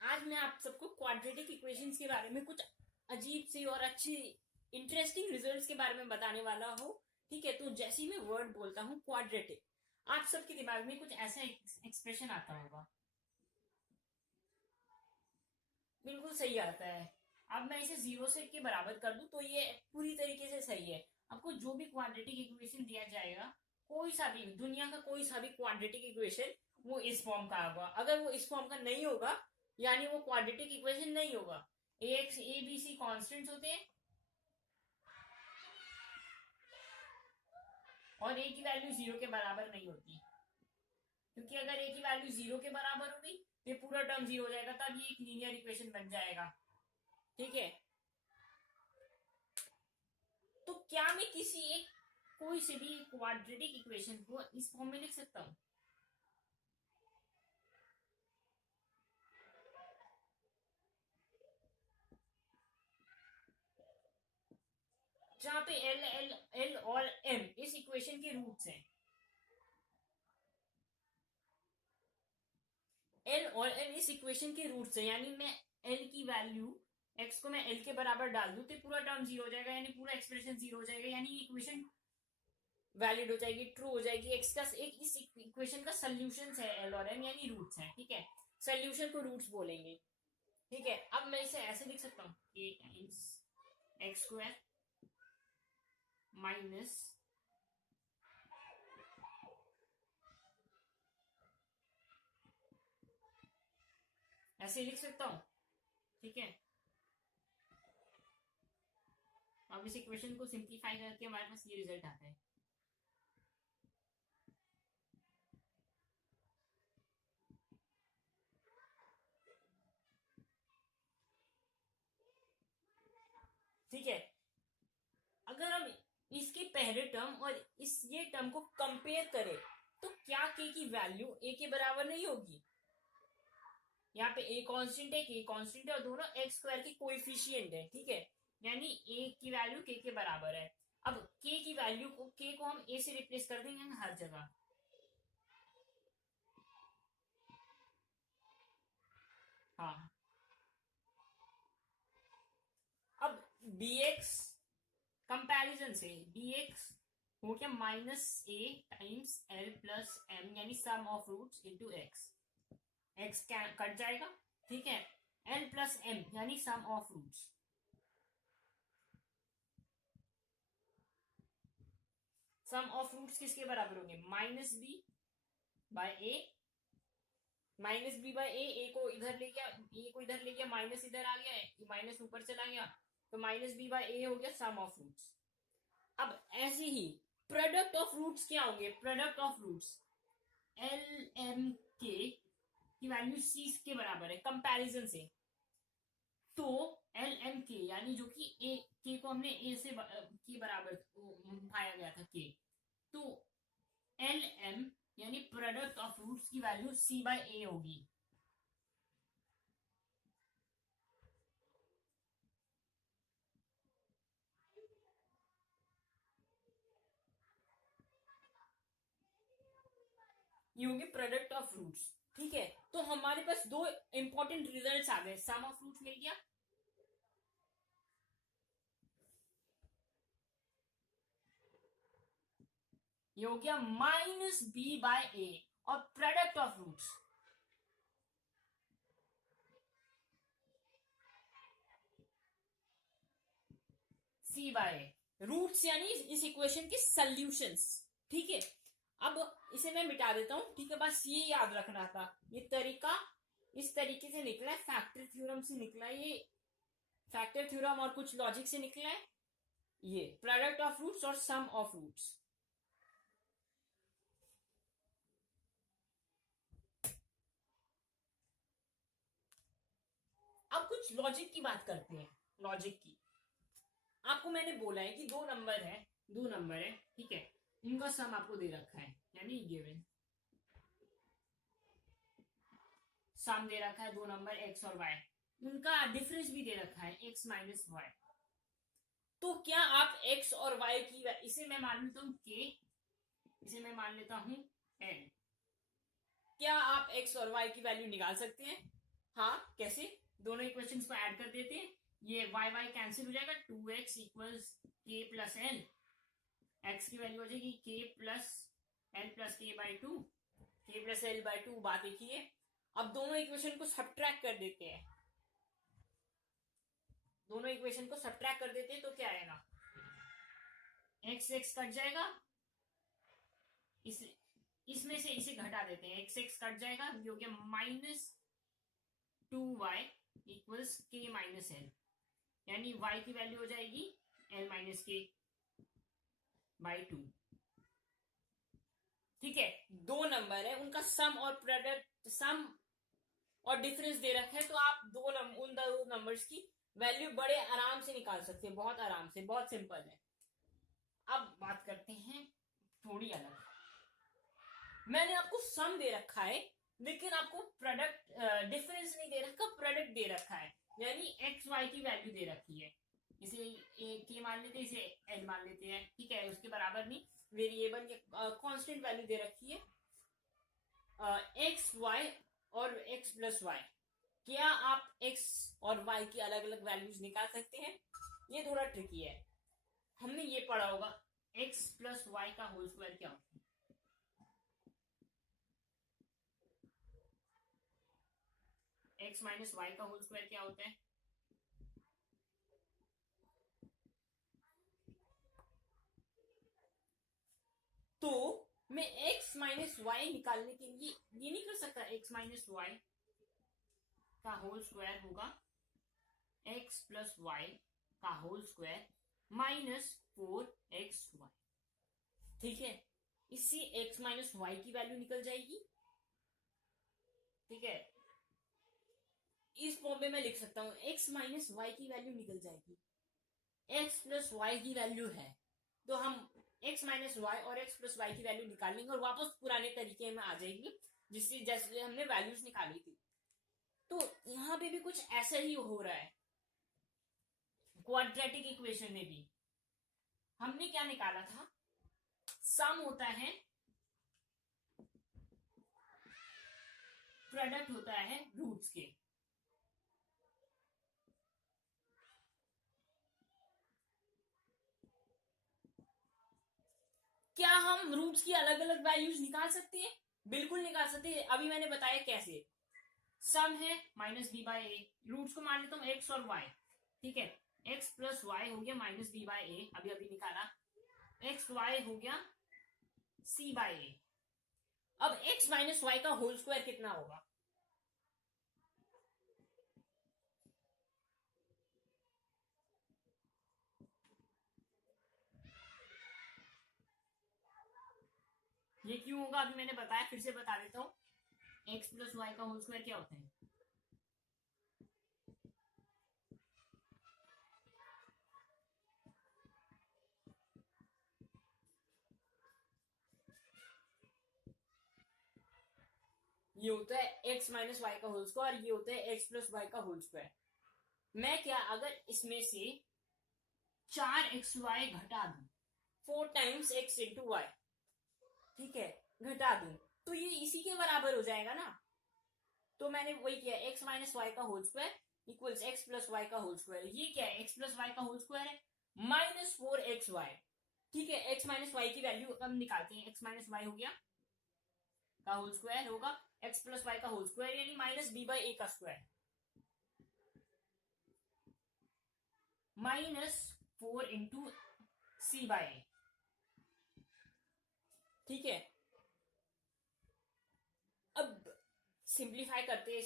आज मैं आप सबको क्वाड्रेटिक इक्वेशंस के बारे में कुछ अजीब सी और अच्छी इंटरेस्टिंग रिजल्ट्स के बारे में बताने वाला हूँ। ठीक है, तो जैसे ही मैं वर्ड बोलता हूँ क्वाड्रेटिक, आप सबके दिमाग में कुछ ऐसा एक्सप्रेशन आता होगा। बिल्कुल सही आता है। अब मैं इसे जीरो से के बराबर कर दूं तो ये पूरी तरीके से सही है। आपको जो भी क्वाड्रेटिक इक्वेशन दिया जाएगा, कोई सा भी दुनिया का कोई सा भी क्वाड्रेटिक इक्वेशन, वो इस फॉर्म का होगा। अगर वो इस फॉर्म का नहीं होगा, यानी वो क्वाड्रेटिक इक्वेशन नहीं होगा। A X A B C constant होते हैं और ए की वैल्यू जीरो के बराबर नहीं होती, क्योंकि अगर ए की वैल्यू जीरो के बराबर होगी तो पूरा टर्म जीरो हो जाएगा, तब ये एक लीनियर इक्वेशन बन जाएगा। ठीक है, तो क्या मैं किसी एक कोई से भी क्वाड्रेटिक इक्वेशन को इस फॉर्म में लिख सकता हूं? जहां पे एल एल एल और एम इस इक्वेशन के रूट्स हैं। एल और एम इस इक्वेशन के रूट्स हैं, यानी मैं एल की वैल्यू एक्स को मैं एल के बराबर डाल दूं तो पूरा टर्म जीरो हो जाएगा, यानी पूरा एक्सप्रेशन जीरो हो जाएगा, यानी इक्वेशन वैलिड हो जाएगी, ट्रू हो जाएगी। एक्स का एक इस इक्वेशन का सोल्यूशन है एल और एम, यानी रूट्स हैं। ठीक है, सोल्यूशन को रूट्स बोलेंगे। ठीक है, अब मैं इसे ऐसे लिख सकता हूँ, ए टाइम्स एक्स स्क्वायर माइनस ऐसे लिख सकता हूं। ठीक है, अब इस इक्वेशन को सिंप्लीफाई करके हमारे पास ये रिजल्ट आता है। ठीक है, अगर हम इसके पहले टर्म और इस ये टर्म को कंपेयर करें तो क्या के की वैल्यू ए के बराबर नहीं होगी? यहाँ पे ए कांस्टेंट है, के कांस्टेंट है और दोनों एक्स स्क्वायर की कोएफिशिएंट है। ठीक है, यानी ए की वैल्यू के बराबर है। अब के की वैल्यू को के को हम ए से रिप्लेस कर देंगे हर जगह। हाँ, अब बी एक्स कंपैरिजन से बी एक्स हो गया minus A times L plus M, यानी sum of roots into X. X cut जाएगा। ठीक है, एल प्लस एम यानी sum of roots. Sum of roots किसके बराबर होंगे? Minus B by A. Minus B by A को इधर ले गया, ए को इधर ले गया, माइनस इधर आ गया, माइनस ऊपर चला गया, तो माइनस बी बाय ए हो गया सम ऑफ रूट्स। अब ऐसे ही प्रोडक्ट ऑफ रूट्स क्या होंगे? Product of roots L M के की वैल्यू सी के बराबर है कंपैरिजन से। तो एल एम के यानी जो कि ए के को हमने ए से के बराबर पाया गया था के, तो एल एम यानी प्रोडक्ट ऑफ रूट्स की वैल्यू सी बाय ए होगी। ये होगी प्रोडक्ट ऑफ रूट्स। ठीक है, तो हमारे पास दो इंपॉर्टेंट रिजल्ट्स आ गए। सम ऑफ रूट्स मिल गया, ये हो गया माइनस बी बाय ए, और product of roots C by A. Roots यानी इस इक्वेशन के सॉल्यूशंस। ठीक है, अब इसे मैं मिटा देता हूं। ठीक है, बस ये याद रखना था। ये तरीका इस तरीके से निकला है, फैक्टर थ्योरम से निकला है ये। फैक्टर थ्योरम और कुछ लॉजिक से निकला है ये प्रोडक्ट ऑफ रूट्स और सम ऑफ रूट्स। अब कुछ लॉजिक की बात करते हैं। लॉजिक की, आपको मैंने बोला है कि दो नंबर है। ठीक है, इनका सम आपको दे रखा है, यानी गिवन सम दे रखा है, दो नंबर एक्स और वाई, उनका डिफरेंस भी दे रखा है एक्स माइनस वाई। तो क्या आप एक्स और वाई की, इसे मैं मान लेता हूं के, इसे मैं मान लेता हूं एन, क्या आप एक्स और वाई की वैल्यू निकाल सकते हैं? हाँ कैसे, दोनों इक्वेशंस को ऐड कर देते हैं, ये वाई वाई कैंसिल हो जाएगा, 2x इक्वल्स के प्लस एल, एक्स की वैल्यू हो जाएगी के प्लस एल प्लस के बाई टू, के प्लस एल बाई टू, बात एक ही है। अब दोनों इक्वेशन को सब्ट्रैक्ट कर देते हैं, दोनों इक्वेशन को सब्ट्रैक्ट कर देते हैं तो क्या आएगा, एक्स एक्स कट जाएगा, इसमें से इसे घटा देते हैं, एक्स एक्स कट जाएगा, ये हो गया माइनस 2y इक्वल्स के माइनस एल, यानी y की वैल्यू हो जाएगी एल माइनस के बाई टू। ठीक है, दो नंबर है, उनका सम और प्रोडक्ट, सम और डिफरेंस दे रखा है, तो आप उन दो नंबर्स की वैल्यू बड़े आराम से निकाल सकते हैं, बहुत आराम से, बहुत सिंपल है। अब बात करते हैं थोड़ी अलग, मैंने आपको सम दे रखा है लेकिन आपको प्रोडक्ट डिफरेंस नहीं दे रखा, प्रोडक्ट दे रखा है, यानी एक्स वाई की वैल्यू दे रखी है, इसे के मान लेते हैं, इसे एल मान लेते हैं, ठीक है, उसके बराबर नहीं, वेरिएबल के कांस्टेंट वैल्यू दे रखी है एक्स वाई और एक्स प्लस वाई। क्या आप एक्स और वाई की अलग अलग वैल्यूज निकाल सकते हैं? ये थोड़ा ट्रिकी है, हमने ये पढ़ा होगा एक्स प्लस वाई का होल स्क्वायर क्या होता है, एक्स माइनस वाई का होल स्क्वायर क्या होता है, तो मैं x माइनस वाई निकालने के लिए ये नहीं कर सकता, x माइनस वाई का होल स्क्वायर होगा x प्लस वाई का होल स्क्वायर माइनस 4xy, ठीक है, इससे x माइनस वाई की वैल्यू निकल जाएगी, ठीक है, इस फॉर्म में मैं लिख सकता हूं x माइनस वाई की वैल्यू निकल जाएगी, x प्लस वाई की वैल्यू है, तो हम x माइनस वाई और x प्लस वाई की वैल्यू निकाल लेंगे और वापस पुराने तरीके में आ जाएंगे, जिससे जैसे हमने वैल्यूज निकाली थी। तो यहां पे भी कुछ ऐसा ही हो रहा है, क्वाड्रेटिक इक्वेशन में भी हमने क्या निकाला था, सम होता है, प्रोडक्ट होता है रूट्स के, क्या हम रूट्स की अलग अलग वैल्यूज निकाल सकते हैं? बिल्कुल निकाल सकते हैं, अभी मैंने बताया कैसे, सम है minus B by A, roots को मान लेता हूं एक्स और वाई, ठीक है, एक्स प्लस वाई हो गया माइनस बी बाई ए, अभी अभी निकाला, एक्स वाई हो गया सी बाई ए, अब एक्स माइनस वाई का होल स्क्वायर कितना होगा, ये क्यों होगा अभी मैंने बताया, फिर से बता देता हूं, एक्स प्लस वाई का होल स्क्वायर क्या होता है, ये होता है एक्स माइनस वाई का होल स्क्वायर, ये होता है एक्स प्लस वाई का होल स्क्वायर। मैं क्या अगर इसमें से 4xy घटा दूं, 4 टाइम्स एक्स इंटू वाई, ठीक है, घटा दूं, तो ये इसी के बराबर हो जाएगा ना, तो मैंने वही किया, एक्स माइनस वाई का whole square equals X plus Y का होल स्क्वायर, ये क्या है, एक्स प्लस वाई का होल स्क्वायर है माइनस 4xy, ठीक है, एक्स माइनस वाई की वैल्यू हम निकालते हैं, एक्स माइनस वाई हो गया का होल स्क्वायर होगा एक्स प्लस वाई का होल स्क्वायर, यानी माइनस बी बाई ए का square, minus 4 into C by A, ठीक है, अब सिंप्लीफाई करते हैं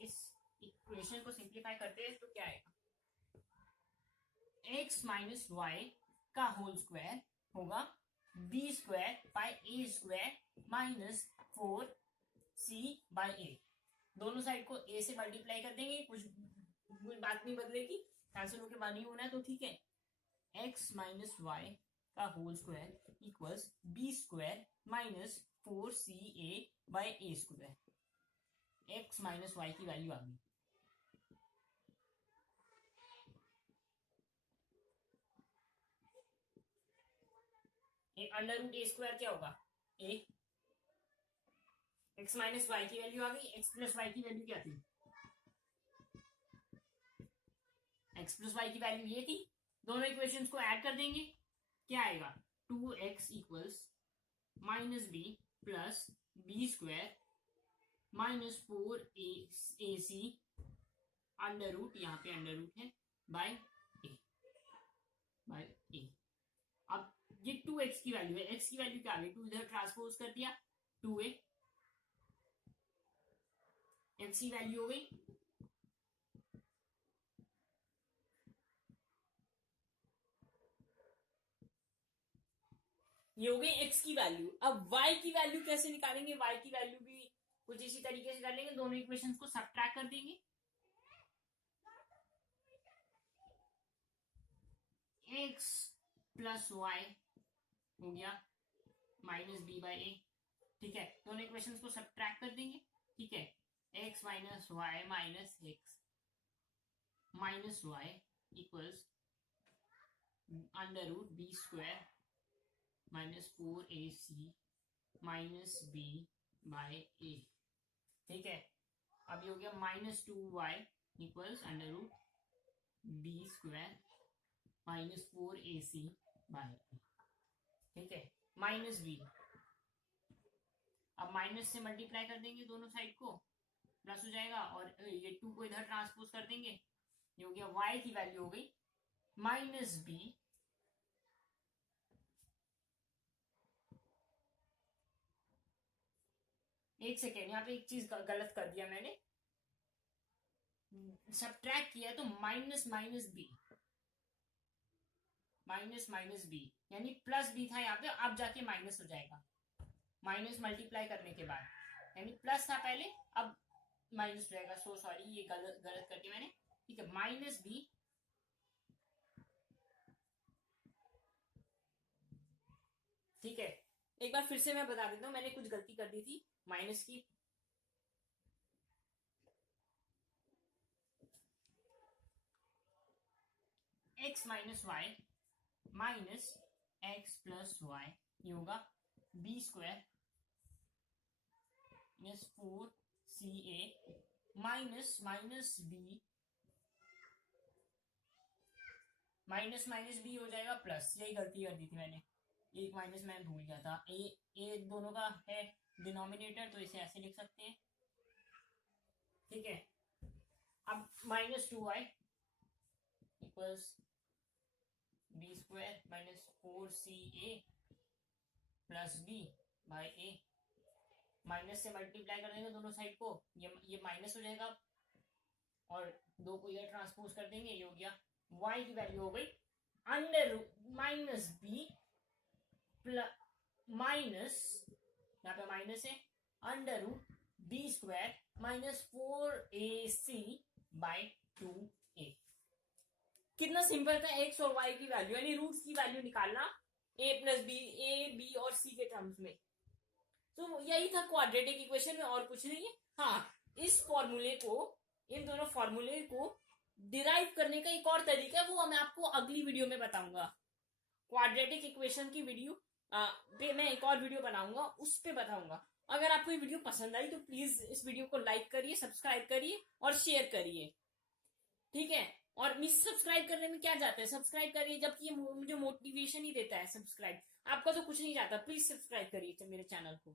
इस इक्वेशन को सिंप्लीफाई करते हैं तो क्या आएगा, एक्स माइनस वाई का होल स्क्वायर होगा B square by A square minus 4c by A, दोनों साइड को a से मल्टीप्लाई कर देंगे, कुछ बात नहीं बदलेगी, कैंसिल होकर बानी होना है, तो ठीक है, x माइनस वाई का whole square equals B square minus 4ca by A square, x minus Y की वैल्यू आ गई, अंडर रूट ए स्क्वायर क्या होगा, ए, एक्स माइनस वाई की वैल्यू आ गई, एक्स प्लस वाई की वैल्यू क्या थी x प्लस वाई की वैल्यू ये थी, दोनों इक्वेशंस को ऐड कर देंगे, क्या आएगा 2x equals minus B plus B square minus 4ac under root, यहाँ पे अंडर रूट है, बाय ए। अब ये 2x की वैल्यू है, x की वैल्यू क्या आ गई, 2 इधर ट्रांसपोज कर दिया, 2a x की वैल्यू हो गई ये हो गई x की वैल्यू। अब y की वैल्यू कैसे निकालेंगे, y की वैल्यू भी कुछ इसी तरीके से कर लेंगे, दोनों इक्वेशंस को सब्ट्रैक्ट कर देंगे, x प्लस वाई हो गया माइनस बी बाई ए, ठीक है, दोनों इक्वेशंस को सब्ट्रैक्ट कर देंगे, ठीक है, x minus Y minus X minus Y equals under root B square minus 4ac minus B by A, ठीक है। अब ये हो गया minus 2y equals under root B square minus 4ac by A, ठीक है, माइनस बी। अब minus से मल्टीप्लाई कर देंगे दोनों साइड को, प्लस हो जाएगा, और ये 2 को इधर ट्रांसपोज कर देंगे, ये हो गया y की वैल्यू हो गई माइनस बी एक सेकेंड, यहाँ पे एक चीज गलत कर दिया मैंने, सब्ट्रैक्ट किया तो minus minus B minus minus B, यानी प्लस बी था यहाँ पे, अब जाके माइनस हो जाएगा, माइनस मल्टीप्लाई करने के बाद, यानी प्लस था पहले, अब माइनस हो जाएगा, सो सॉरी ये गलत कर दी मैंने, ठीक है, माइनस बी ठीक है। एक बार फिर से मैं बता देता हूँ, मैंने कुछ गलती कर दी थी माइनस की, x minus Y minus x plus y, ये होगा B square minus 4ca minus minus B minus minus B हो जाएगा प्लस, यही गलती कर दी थी मैंने, एक माइनस मैं भूल गया था, ए दोनों का है डिनोमिनेटर, तो इसे ऐसे लिख सकते हैं, ठीक है। अब minus 2y equals B square minus 4ca plus B by A, minus से मल्टीप्लाई कर देंगे दोनों साइड को, ये माइनस हो जाएगा, और 2 को इधर ट्रांसपोज कर देंगे, ये हो गया y की वैल्यू हो गई अंडर माइनस बी माइनस, यहाँ पे माइनस है, under root B square minus 4ac by 2a। कितना सिंपल था, x और y की वैल्यू यानी रूट्स की वैल्यू निकालना a plus B, A B और c के टर्म्स में, तो यही था क्वाड्रेटिक इक्वेशन में, और कुछ नहीं है। हाँ, इस फॉर्मूले को, इन दोनों फॉर्मूले को डिराइव करने का एक और तरीका है, वो मैं आपको अगली वीडियो में बताऊंगा, क्वाड्रेटिक इक्वेशन की वीडियो पे मैं एक और वीडियो बनाऊंगा, उस पे बताऊंगा। अगर आपको ये वीडियो पसंद आई तो प्लीज इस वीडियो को लाइक करिए, सब्सक्राइब करिए और शेयर करिए, ठीक है। और मिस सब्सक्राइब करने में क्या जाता है, सब्सक्राइब करिए, जबकि ये मुझे मोटिवेशन ही देता है सब्सक्राइब, आपका तो कुछ नहीं जाता, प्लीज सब्सक्राइब करिए मेरे चैनल को।